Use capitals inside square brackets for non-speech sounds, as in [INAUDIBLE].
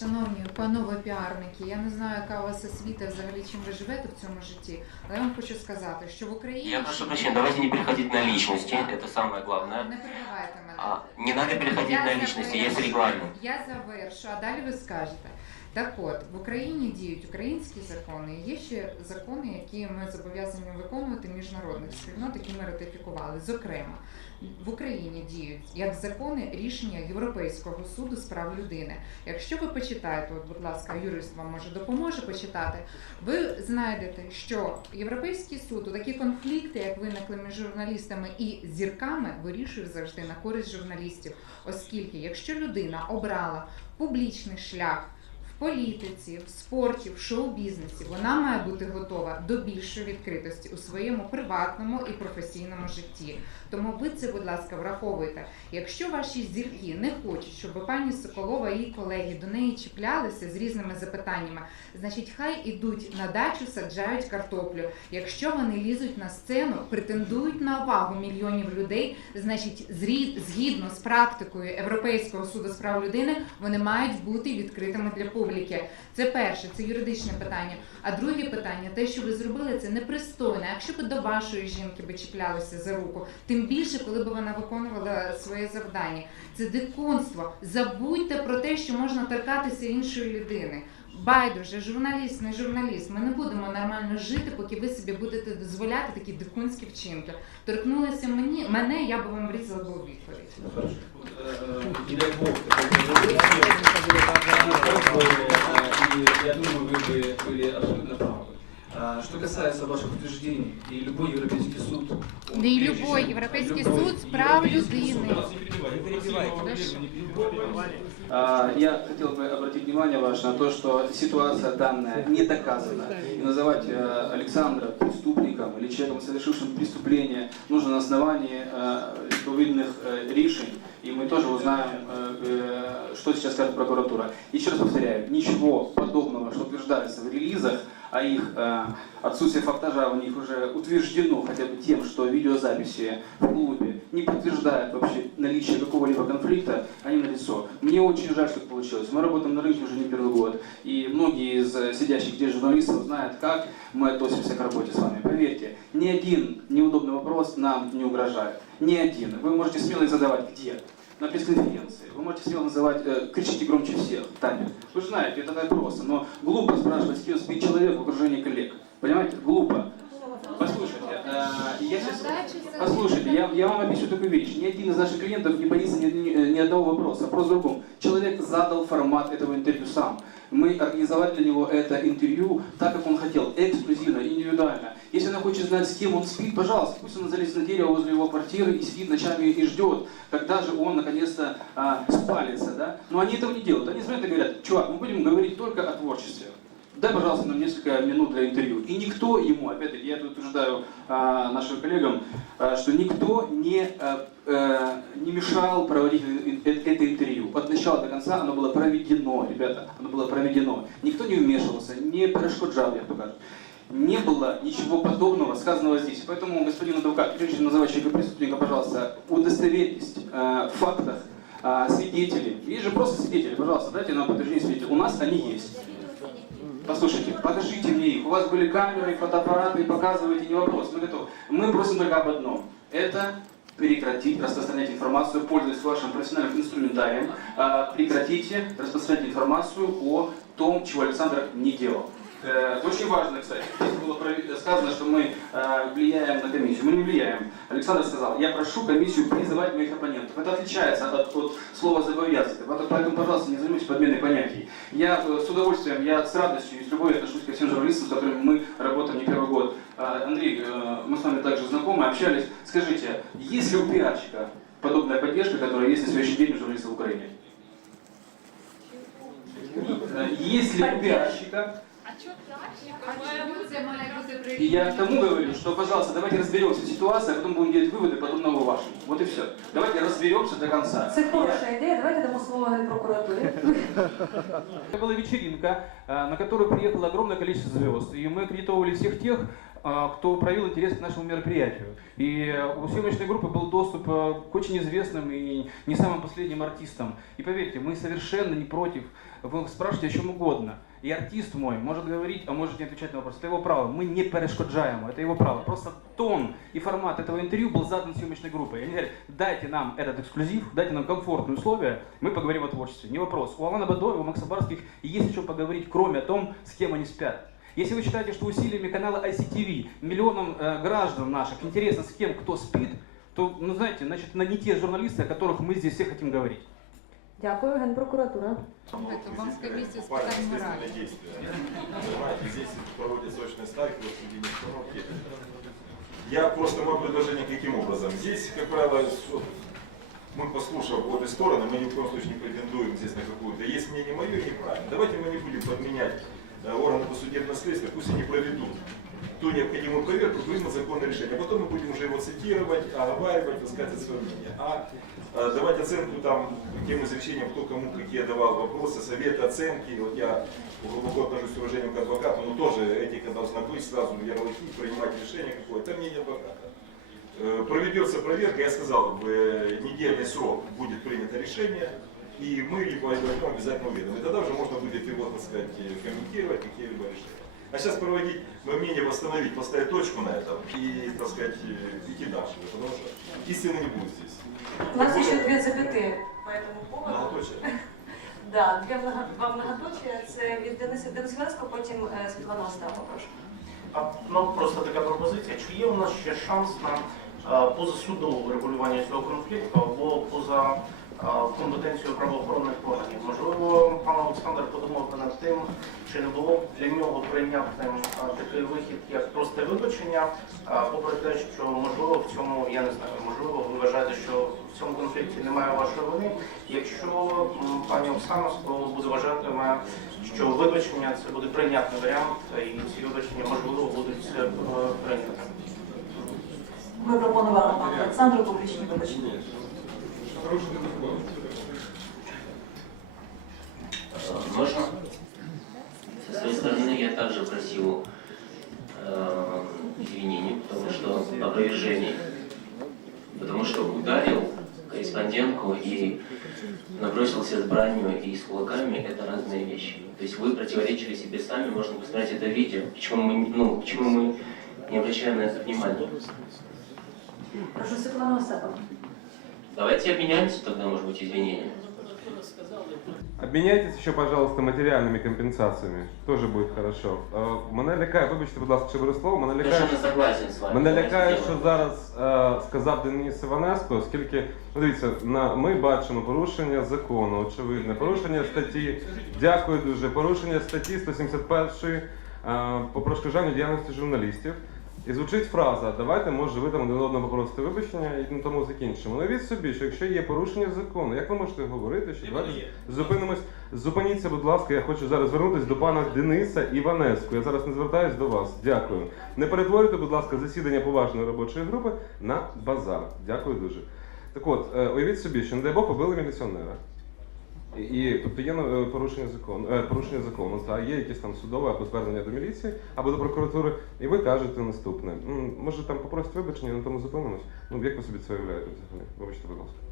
Шановні панове піарники, я не знаю, яка у вас освіта взагалі чим ви живете в цьому житті, але я вам хочу сказати, що в Україні Я прошу прощения, давайте не переходить на личности, это самое главное. не перебивайте мене. А, не надо переходить на личности, есть регламент. Я завершу, а далі ви скажете. Так от, в Україні діють українські закони, є ще закони, які ми зобов'язані виконувати міжнародних спільнот, які ми ратифікували. Зокрема, в Україні діють як закони рішення Європейського суду з прав людини. Якщо ви почитаєте, от, будь ласка, юрист вам може допоможе почитати, ви знайдете, що Європейський суд у такі конфлікти, як виникли між журналістами і зірками, вирішує завжди на користь журналістів, оскільки якщо людина обрала публічний шлях. Політиці, в спорті, в шоу-бізнесі вона має бути готова до більшої відкритості у своєму приватному і професійному житті. Тому ви це, будь ласка, враховуйте. Якщо ваші зірки не хочуть, щоб пані Соколова і її колеги до неї чіплялися з різними запитаннями, значить, хай ідуть на дачу, саджають картоплю. Якщо вони лізуть на сцену, претендують на увагу мільйонів людей, значить, зрі- згідно з практикою Європейського суду з прав людини, вони мають бути відкритими для публіки. Це перше, це юридичне питання. А друге питання, те, що ви зробили, це непристойно. Якщо б до вашої жінки би чіплялися за руку, тим більше, коли б вона виконувала своє завдання. Це дикунство. Забудьте про те, що можна торкатися іншої людини. Байдуже, журналіст, не журналіст. Ми не будемо нормально жити, поки ви собі будете дозволяти такі дикунські вчинки. Торкнулися мені, мене, я би вам врізала би у відповідь. Ну, хорошо. Э, Не дай бог, такой и я думаю, вы бы были абсолютно правы. А, Что касается ваших утверждений, и любой Европейский суд... он Да и любой чем- Европейский любой суд с прав людины. А, Я хотел бы обратить внимание ваше на то, что ситуация данная не доказана. И называть э, Александра преступником или человеком, совершившим преступление, нужно на основании э, відповідних э, решений. И мы тоже узнаем, э, э, что сейчас скажет прокуратура. Еще раз повторяю, ничего подобного, что утверждается в релизах, а их э, отсутствие фактажа у них уже утверждено хотя бы тем, что видеозаписи в клубе не подтверждают вообще наличие какого-либо конфликта, они налицо. Мне очень жаль, что получилось. Мы работаем на рынке уже не первый год, и многие из э, сидящих здесь журналистов знают, как мы относимся к работе с вами. Поверьте, ни один неудобный вопрос нам не угрожает. Ни один. Вы можете смело задавать где? На пресс-конференции. Вы можете смело называть, э, кричите громче всех, Таня. Вы же знаете, это так просто, но глупо спрашивать, с кем спит человек в окружении коллег. Понимаете? Глупо. Послушайте, э, я сейчас... Послушайте, я, я вам объясню такую вещь. Ни один из наших клиентов не боится ни, ни- ни одного вопроса. Вопрос в другом. Человек задал формат этого интервью сам. Мы организовали для него это интервью так, как он хотел, эксклюзивно, индивидуально. Если она хочет знать, с кем он спит, пожалуйста, пусть он залезет на дерево возле его квартиры и сидит ночами и ждет, когда же он наконец-то а, спалится, да? Но они этого не делают. Они звонят и говорят, чувак, мы будем говорить только о творчестве. Дай, пожалуйста, нам несколько минут для интервью. И никто ему, опять-таки, я тут утверждаю а, нашим коллегам, а, что никто не, а, э, не мешал проводить э- это интервью. От начала до конца оно было проведено, ребята, оно было проведено. Никто не вмешивался, не перешкоджал, я покажу. Не было ничего подобного сказанного здесь. Поэтому, господин адвокат, прежде чем называть человека преступника, пожалуйста, удостоверьтесь э, в фактах, а, свидетелей. Есть же просто свидетели, пожалуйста, дайте нам подтверждение свидетелей. У нас они есть. Послушайте, покажите мне их. У вас были камеры, фотоаппараты, показывайте, не вопрос, мы готовы. Мы просим только об одном. Это прекратить распространять информацию, пользуясь вашим профессиональным инструментарием. А, Прекратите распространять информацию о том, чего Александр не делал. Э, Очень важно, кстати, здесь было сказано, что мы э, влияем на комиссию. Мы не влияем. Александр сказал, я прошу комиссию призывать моих оппонентов. Это отличается от, от слова «зобовязывать». Поэтому, пожалуйста, не занимайтесь подменой понятий. Я э, с удовольствием, я с радостью и с любовью отношусь ко всем журналистам, с которыми мы работаем не первый год. А, Андрей, э, мы с вами также знакомы, общались. Скажите, есть ли у пиарщика подобная поддержка, которая есть на сегодняшний день у журналистов в Украине? Э, Есть ли у пиарщика И я к тому говорю, что, пожалуйста, давайте разберемся в ситуации, а потом будем делать выводы подобного вашему. Вот и все. Давайте разберемся до конца. Це хороша ідея. Давайте дамо слово генпрокуратурі. Это была вечеринка, э, на которую приехало огромное количество звезд. И мы аккредитовали всех тех, э, кто проявил интерес к нашему мероприятию. И э, у съемочной группы был доступ э, к очень известным и не самым последним артистам. И поверьте, мы совершенно не против вы спрашиваете о чем угодно. И артист мой может говорить, а может не отвечать на вопрос. Это его право. Мы не перешкоджаем, это его право. Просто тон и формат этого интервью был задан съемочной группой. И Они говорят, дайте нам этот эксклюзив, дайте нам комфортные условия, мы поговорим о творчестве. Не вопрос. У Алана Бадоева, у Макса Барских есть о чем поговорить, кроме о том, с кем они спят. Если вы считаете, что усилиями канала ICTV миллионам э, граждан наших интересно с кем кто спит, то, ну знаете, значит, на не те журналисты, о которых мы здесь все хотим говорить. Дякую, Генпрокуратура. Это вам с комиссией с Буквально питань следственные морали. действия. Понимаете, здесь проводятся очные ставки, вот среди установки. Я просто мое предложение каким образом? Здесь, как правило, вот, мы послушав обе стороны, мы ни в коем случае не претендуем здесь на какую-то. Есть мнение мое и неправильно. Давайте мы не будем подменять э, органы досудебного следствия, пусть они проведут ту необходимую проверку, примут законное решение. А потом мы будем уже его цитировать, оговаривать, высказывать свое мнение. А э, давать оценку там тем изречениям, кто кому какие давал вопросы, советы, оценки. Вот я глубоко отношусь с уважением к адвокату, но тоже этика должна быть, сразу ярлыки, принимать решение какое-то. Это мнение адвоката. Э, Проведется проверка, я сказал, в э, недельный срок будет принято решение, и мы его возьмем обязательно уведомим. И тогда уже можно будет его, так сказать, комментировать, какие-либо решения. А сейчас проводить, мое мнение восстановить, поставить точку на этом и, так сказать, э, идти дальше, потому что истины не будет здесь. У нас ще дві запити по этому поводу. Многоточие. [LAUGHS] Да, дві много- два многоточія. Це від Дениса Демсвенського, потім е, Світлана Остапа, прошу. А, Ну просто така пропозиція. Чи є у нас ще шанс на а, позасудове врегулювання цього конфлікту або поза а, компетенцією правоохоронних органів? Можливо, пан Олександр подумав би над тим, чи не було б для нього прийнятним такий вихід, як просте вибачення, попри те, що можливо в цьому, я не знаю, можливо, ви вважаєте, що в цьому конфлікті немає вашої вини. Якщо пані Оксана буде вважатиме, що вибачення це буде прийнятний варіант, і ці вибачення можливо будуть е, прийняті. Ми пропонували пану Олександру публічні вибачення. Э, Можно? Со своей стороны я также просил э, извинений, потому что опровержений, потому что ударил корреспондентку и набросился с бранью и с кулаками, это разные вещи. То есть вы противоречили себе сами, можно посмотреть это видео. Почему мы, не- ну, почему мы не обращаем на это внимания? Прошу Світлана Остапа. Давайте обменяемся тогда, может быть, извинениями. Обміняйтесь ще, пожалуйста, матеріальними компенсаціями. Тоже буде хорошо. Е, Мене лякає, вибачте, будь ласка, що беру слово, мене лякає, Совершенно согласен с вами. мене Давайте лякає, сделаем. що зараз е, сказав Денис Іванеско, оскільки, ну дивіться, на, ми бачимо порушення закону, очевидне, порушення статті, дякую дуже, порушення статті 171 е, по перешкоджанню діяльності журналістів. І звучить фраза Давайте, може, ви там один одного попросите вибачення і на тому закінчимо. Уявіть собі, що якщо є порушення закону, як ви можете говорити, що давайте зупинимось. Зупиніться, будь ласка, я хочу зараз звернутися до пана Дениса Іванеску. Я зараз не звертаюсь до вас. Дякую. Не перетворюйте, будь ласка, засідання поважної робочої групи на базар. Дякую дуже. Так от, е, уявіть собі, що не дай Бог побили міліціонера. І, тобто є е, порушення закону, е, порушення закону, та є якісь там судове або звернення до міліції або до прокуратури, і ви кажете наступне. Може там попросить вибачення, на тому зупинимось. Ну як ви собі це уявляєте взагалі? Вибачте, будь ласка.